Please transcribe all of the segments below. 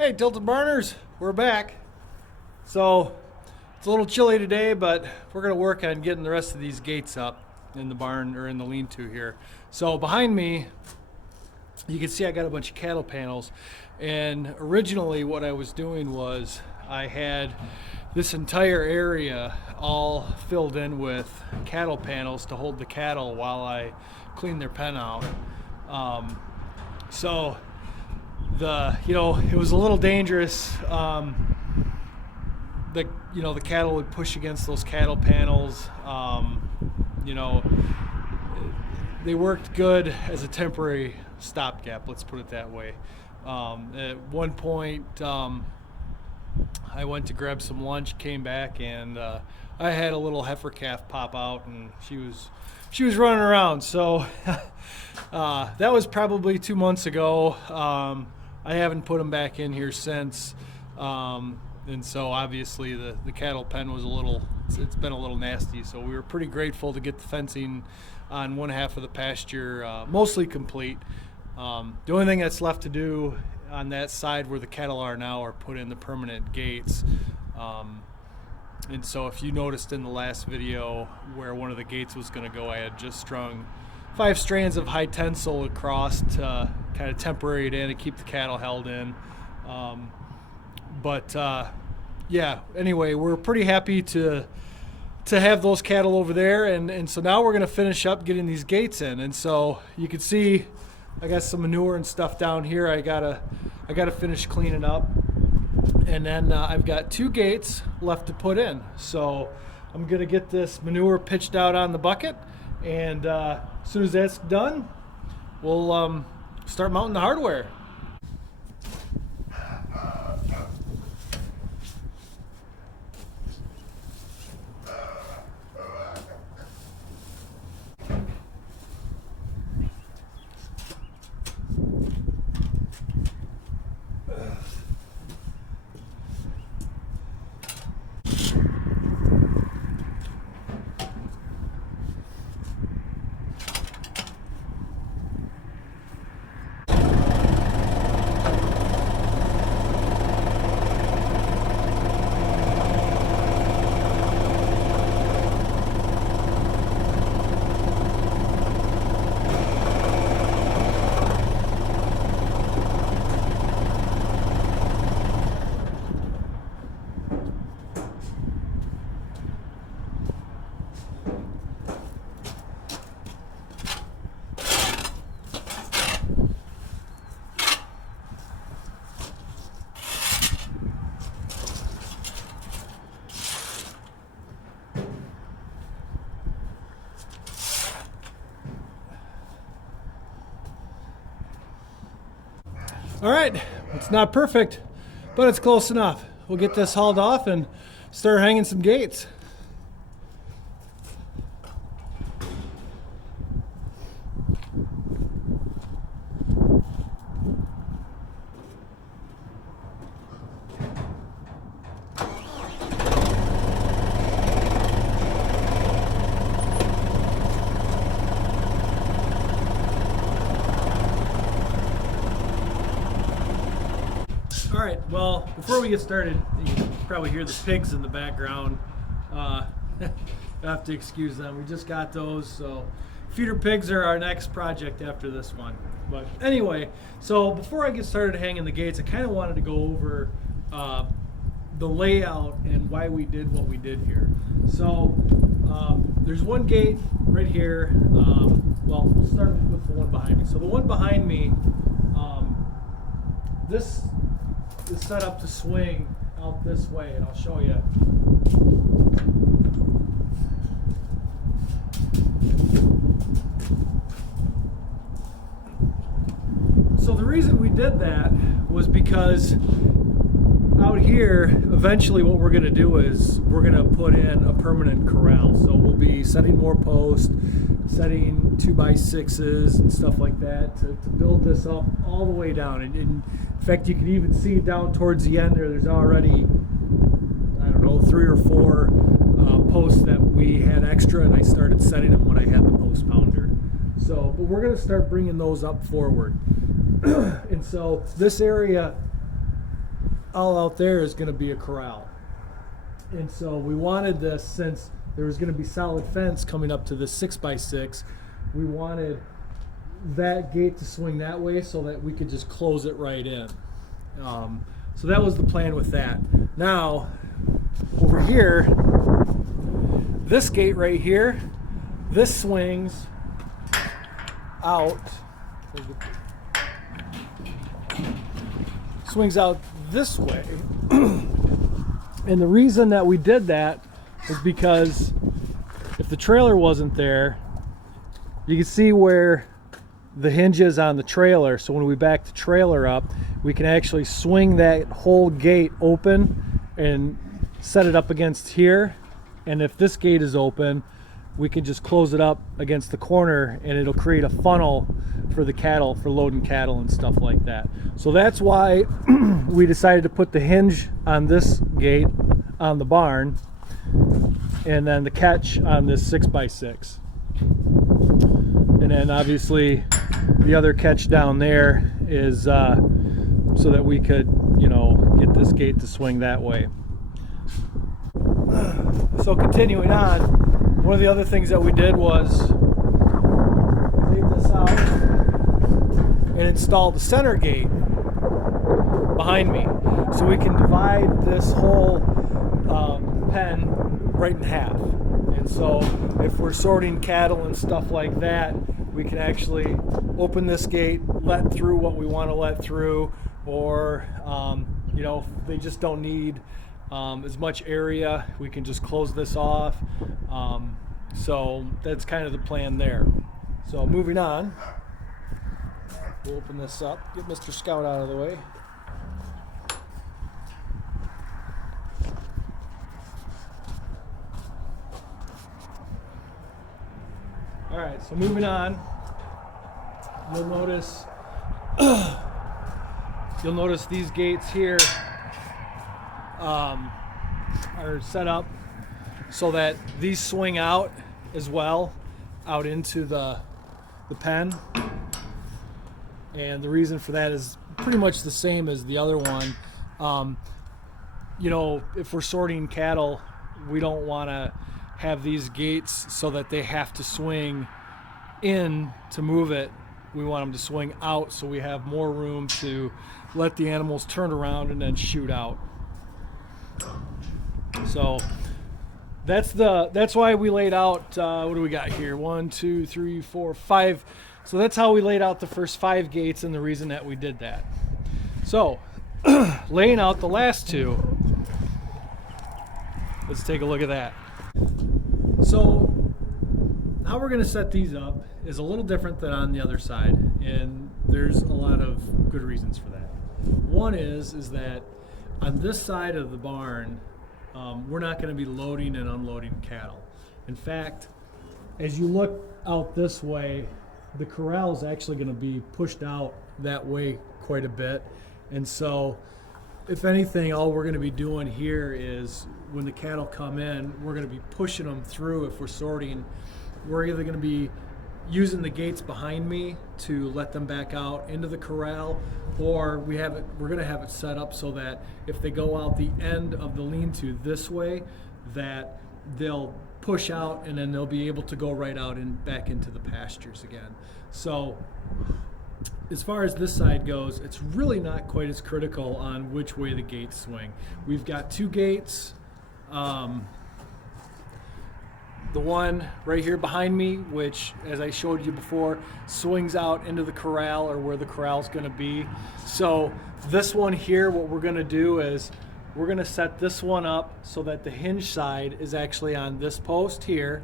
Hey, Tilted Barners, we're back. So it's a little chilly today, but we're going to work on getting the rest of these gates up in the barn or in the lean-to here. So behind me, you can see I got a bunch of cattle panels. And originally what I was doing was I had this entire area all filled in with cattle panels to hold the cattle while I clean their pen out. So it was a little dangerous. The cattle would push against those cattle panels. They worked good as a temporary stopgap, let's put it that way. At one point, I went to grab some lunch, came back, and I had a little heifer calf pop out, and she was running around. So that was probably 2 months ago. I haven't put them back in here since, and so obviously the cattle pen was it's been a little nasty. So we were pretty grateful to get the fencing on one half of the pasture mostly complete. The only thing that's left to do on that side where the cattle are now are put in the permanent gates. And so if you noticed in the last video where one of the gates was going to go, I had just strung 5 strands of high tensile across to kind of temporary it in and keep the cattle held in. Anyway, we're pretty happy to have those cattle over there, and so now we're going to finish up getting these gates in. And so you can see I got some manure and stuff down here I gotta finish cleaning up, and then I've got 2 gates left to put in. So I'm gonna get this manure pitched out on the bucket, and as soon as that's done, we'll start mounting the hardware. All right, it's not perfect, but it's close enough. We'll get this hauled off and start hanging some gates. All right, well, before we get started, you can probably hear the pigs in the background. I have to excuse them. We just got those, so feeder pigs are our next project after this one. But anyway, so before I get started hanging the gates, I kind of wanted to go over the layout and why we did what we did here. So there's one gate right here. Well, we'll start with the one behind me. So the one behind me, this is set up to swing out this way, and I'll show you. So the reason we did that was because out here, eventually what we're going to do is we're going to put in a permanent corral. So we'll be setting more posts, setting 2x6s and stuff like that to build this up all the way down. And in fact, you can even see down towards the end there's already, I don't know, 3 or 4 posts that we had extra, and I started setting them when I had the post pounder. So, but we're going to start bringing those up forward. And so this area all out there is going to be a corral. And so we wanted this, since there was going to be solid fence coming up to this 6x6, we wanted that gate to swing that way so that we could just close it right in. So that was the plan with that. Now, over here, this gate right here, this swings out. Swings out this way. And the reason that we did that is because if the trailer wasn't there, you can see where the hinge is on the trailer. So when we back the trailer up, we can actually swing that whole gate open and set it up against here. And if this gate is open, we can just close it up against the corner and it'll create a funnel for the cattle, for loading cattle and stuff like that. So that's why we decided to put the hinge on this gate on the barn and then the catch on this 6x6. And then obviously the other catch down there is so that we could, you know, get this gate to swing that way. So continuing on, one of the other things that we did was laid this out and installed the center gate behind me, so we can divide this whole pen right in half. And so if we're sorting cattle and stuff like that, we can actually open this gate, let through what we want to let through, or you know, if they just don't need as much area, we can just close this off. So that's kind of the plan there. So moving on, we'll open this up, get Mr. Scout out of the way. All right, so moving on, you'll notice these gates here are set up so that these swing out as well, out into the pen. And the reason for that is pretty much the same as the other one. You know, if we're sorting cattle, we don't want to have these gates so that they have to swing in to move it. We want them to swing out so we have more room to let the animals turn around and then shoot out. So that's why we laid out, what do we got here? 1, 2, 3, 4, 5. So that's how we laid out the first 5 gates, and the reason that we did that. So laying out the last 2, let's take a look at that. So how we're going to set these up is a little different than on the other side, and there's a lot of good reasons for that. One is that on this side of the barn, we're not going to be loading and unloading cattle. In fact, as you look out this way, the corral is actually going to be pushed out that way quite a bit. And so if anything, all we're going to be doing here is when the cattle come in, we're going to be pushing them through. If we're sorting, we're either going to be using the gates behind me to let them back out into the corral, or we're going to have it set up so that if they go out the end of the lean-to this way, that they'll push out and then they'll be able to go right out and back into the pastures again. So as far as this side goes, it's really not quite as critical on which way the gates swing. We've got 2 gates. The one right here behind me, which, as I showed you before, swings out into the corral, or where the corral's going to be. So this one here, what we're going to do is we're going to set this one up so that the hinge side is actually on this post here,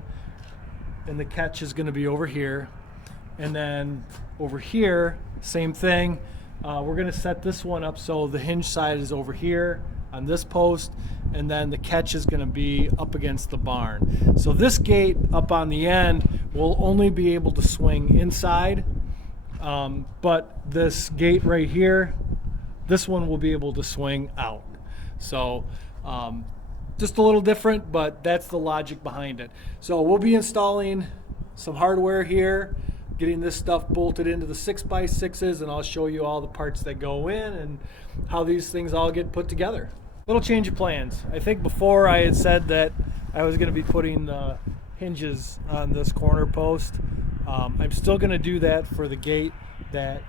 and the catch is going to be over here. And then over here, same thing. We're going to set this one up so the hinge side is over here on this post, and then the catch is going to be up against the barn. So this gate up on the end will only be able to swing inside, but this gate right here, this one will be able to swing out. So just a little different, but that's the logic behind it. So we'll be installing some hardware here. getting this stuff bolted into the 6x6s, and I'll show you all the parts that go in and how these things all get put together. Little change of plans. I think before I had said that I was going to be putting the hinges on this corner post. I'm still going to do that for the gate that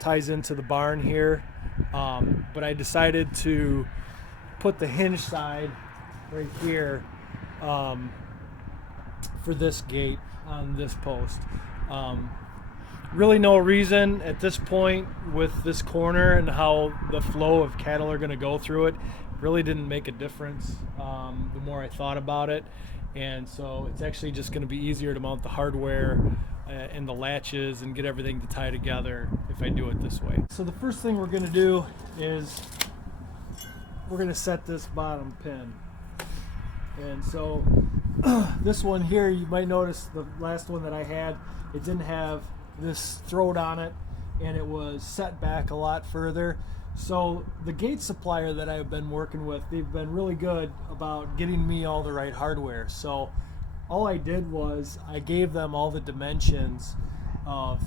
ties into the barn here, but I decided to put the hinge side right here for this gate on this post. Really no reason at this point with this corner and how the flow of cattle are going to go through it. Really didn't make a difference the more I thought about it, and so it's actually just going to be easier to mount the hardware and the latches and get everything to tie together if I do it this way. So the first thing we're going to do is we're going to set this bottom pin. And so this one here, you might notice the last one that I had, it didn't have this throat on it, and it was set back a lot further. So the gate supplier that I've been working with, they've been really good about getting me all the right hardware. So all I did was I gave them all the dimensions of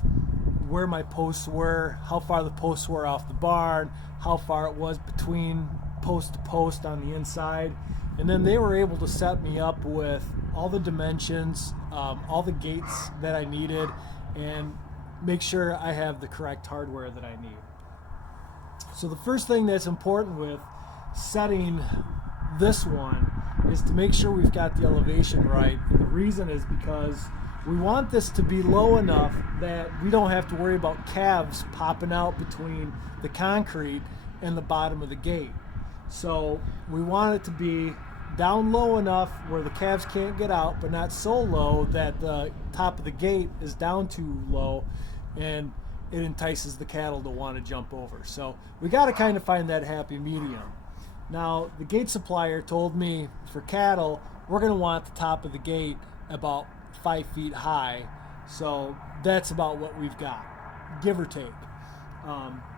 where my posts were, how far the posts were off the barn, how far it was between post to post on the inside, and then they were able to set me up with all the dimensions, all the gates that I needed, and make sure I have the correct hardware that I need. So the first thing that's important with setting this one is to make sure we've got the elevation right, and the reason is because we want this to be low enough that we don't have to worry about calves popping out between the concrete and the bottom of the gate. So we want it to be down low enough where the calves can't get out, but not so low that the top of the gate is down too low and it entices the cattle to want to jump over. So we got to kind of find that happy medium. Now, the gate supplier told me for cattle, we're going to want the top of the gate about 5 feet high. So that's about what we've got, give or take.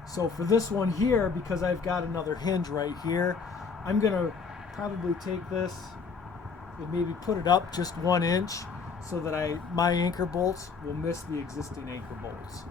So for this one here, because I've got another hinge right here, I'm going to probably take this and maybe put it up just 1 inch so that my anchor bolts will miss the existing anchor bolts.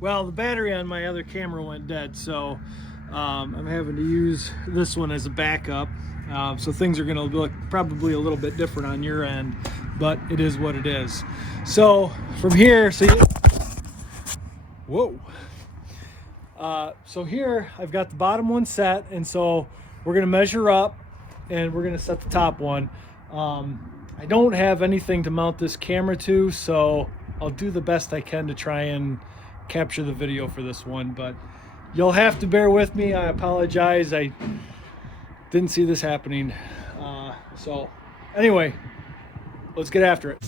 Well, the battery on my other camera went dead, so I'm having to use this one as a backup. So things are going to look probably a little bit different on your end, but it is what it is. So from here, whoa. So here I've got the bottom one set, and so we're going to measure up and we're going to set the top one. I don't have anything to mount this camera to, so I'll do the best I can to try and capture the video for this one, but you'll have to bear with me. I apologize. I didn't see this happening. So anyway, let's get after it.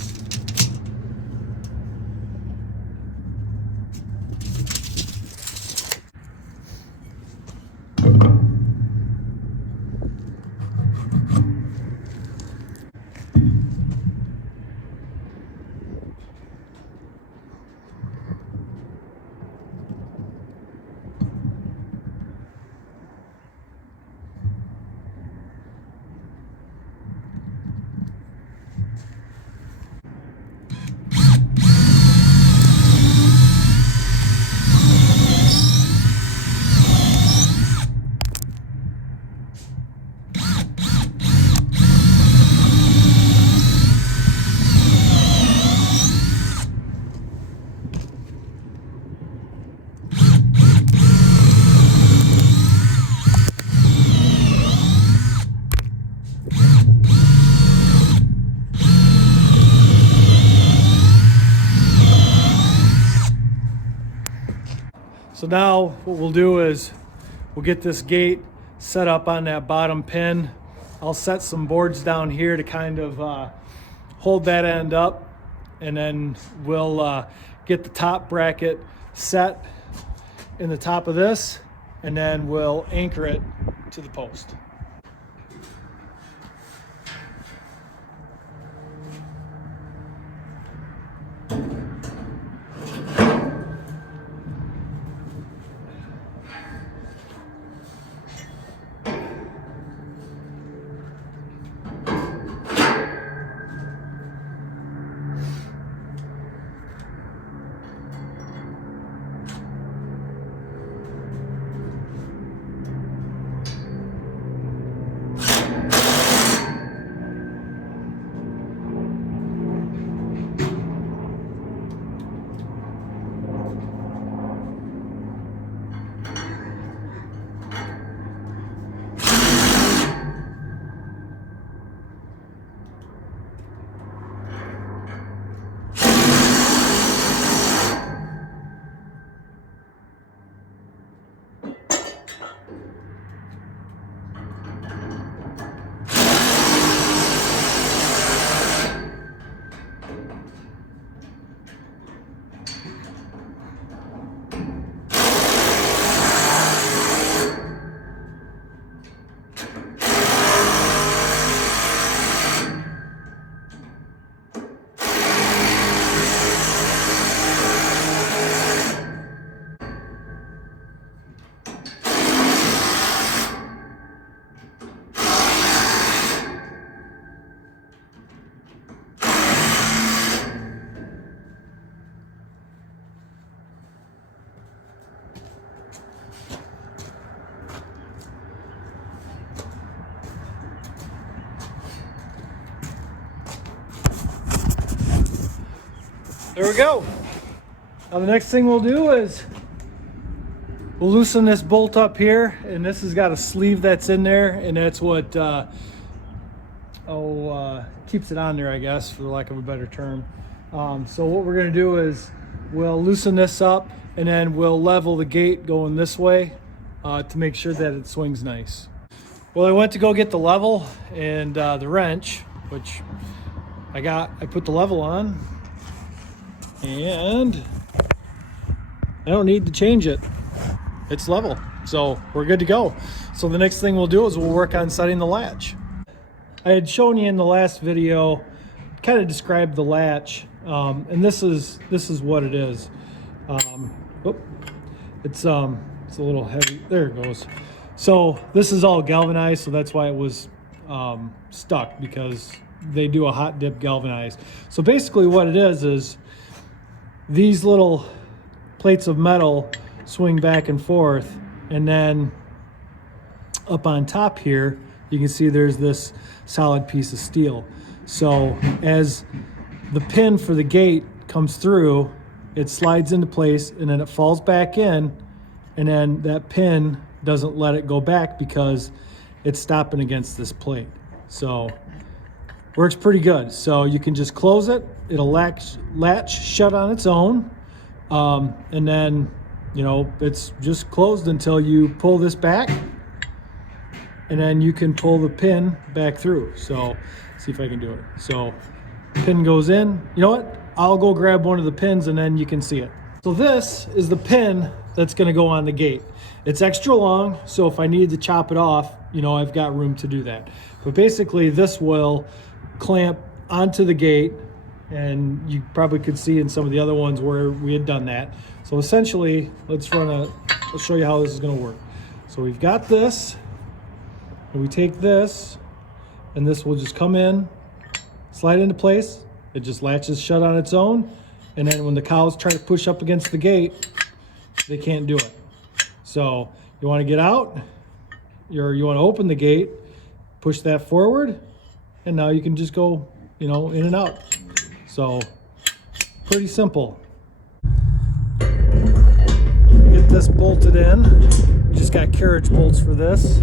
So now what we'll do is we'll get this gate set up on that bottom pin. I'll set some boards down here to kind of hold that end up, and then we'll get the top bracket set in the top of this, and then we'll anchor it to the post. There we go. Now the next thing we'll do is we'll loosen this bolt up here, and this has got a sleeve that's in there, and that's what keeps it on there, I guess, for lack of a better term. So what we're going to do is we'll loosen this up, and then we'll level the gate going this way to make sure that it swings nice. Well, I went to go get the level and the wrench, which I put the level on, and I don't need to change it. It's level, so we're good to go. So the next thing we'll do is we'll work on setting the latch. I had shown you in the last video, kind of described the latch, and this is what it is. It's a little heavy. There it goes. So this is all galvanized, so that's why it was stuck, because they do a hot dip galvanized. So basically what it is these little plates of metal swing back and forth, and then up on top here you can see there's this solid piece of steel. So as the pin for the gate comes through, it slides into place, and then it falls back in, and then that pin doesn't let it go back because it's stopping against this plate. So Works pretty good. So you can just close it. It'll latch shut on its own. And then, you know, it's just closed until you pull this back. And then you can pull the pin back through. So see if I can do it. So pin goes in. You know what? I'll go grab one of the pins and then you can see it. So this is the pin that's going to go on the gate. It's extra long, so if I need to chop it off, you know, I've got room to do that. But basically this will clamp onto the gate, and you probably could see in some of the other ones where we had done that. So essentially, let's show you how this is going to work. So we've got this, and we take this, and this will just come in, slide into place. It just latches shut on its own, and then when the cows try to push up against the gate, they can't do it. So you want to get out, you want to open the gate, push that forward, and now you can just go, you know, in and out. So pretty simple. Get this bolted in. We just got carriage bolts for this.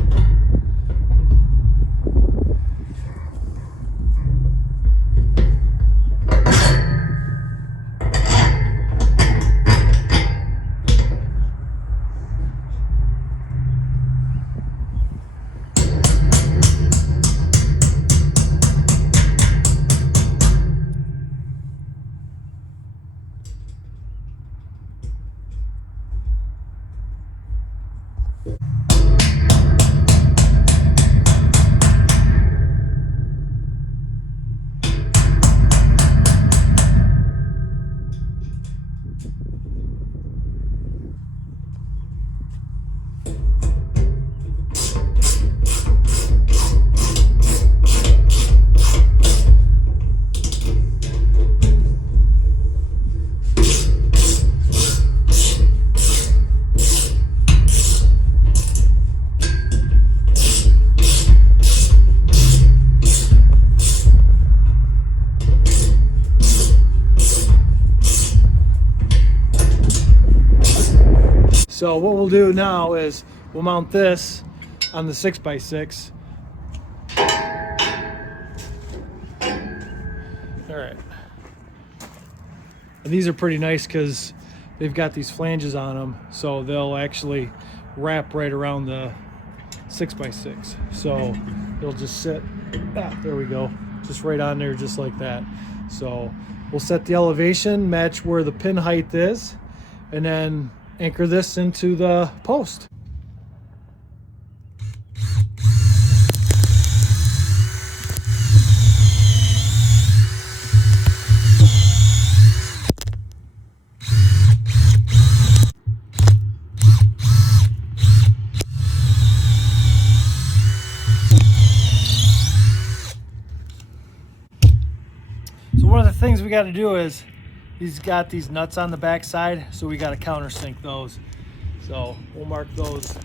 So what we'll do now is we'll mount this on the 6x6. All right. And these are pretty nice because they've got these flanges on them, so they'll actually wrap right around the 6x6. So they'll just sit, there we go, just right on there, just like that. So we'll set the elevation, match where the pin height is, and then anchor this into the post. So one of the things we got to do is he's got these nuts on the back side, so we got to countersink those. So we'll mark those.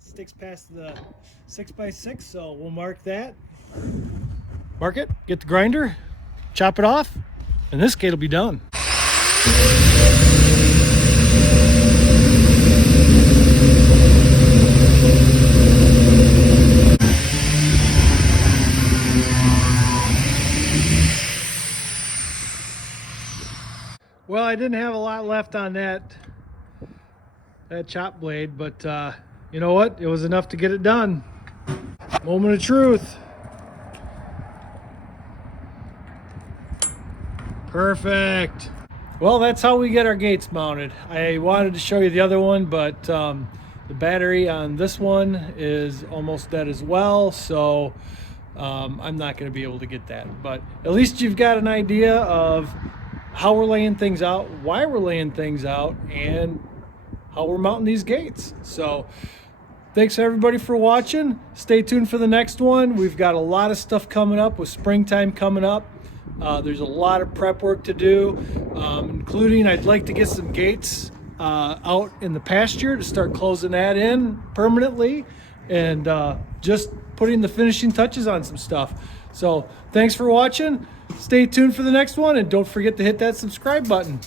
Sticks past the 6x6, so we'll mark that. Mark it, get the grinder, chop it off, and this gate will be done. Well, I didn't have a lot left on that chop blade, but you know what? It was enough to get it done. Moment of truth. Perfect. Well, that's how we get our gates mounted. I wanted to show you the other one, but the battery on this one is almost dead as well, so I'm not going to be able to get that. But at least you've got an idea of how we're laying things out, why we're laying things out, and how we're mounting these gates. So thanks everybody for watching. Stay tuned for the next one. We've got a lot of stuff coming up with springtime coming up. There's a lot of prep work to do, including I'd like to get some gates out in the pasture to start closing that in permanently, and just putting the finishing touches on some stuff. So thanks for watching. Stay tuned for the next one, and don't forget to hit that subscribe button.